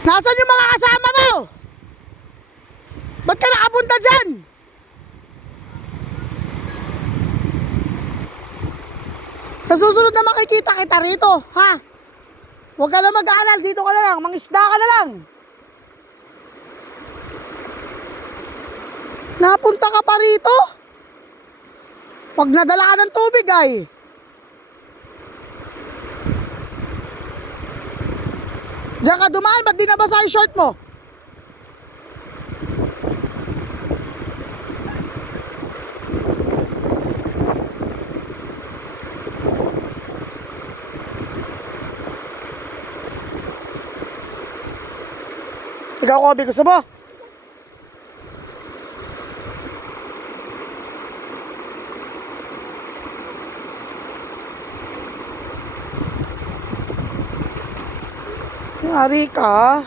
Nasaan yung mga kasama mo? Ba't ka nakapunta dyan? Sa susunod na makikita kita rito, ha? Huwag ka na mag-aalala, dito ka na lang, mangisda ka na lang. Napunta ka pa rito? Pag nadala ka ng tubig ay. Diyan ka dumaan, ba't di nabasa yung short mo? Ikaw, Kobe, gusto mo? Yari ka.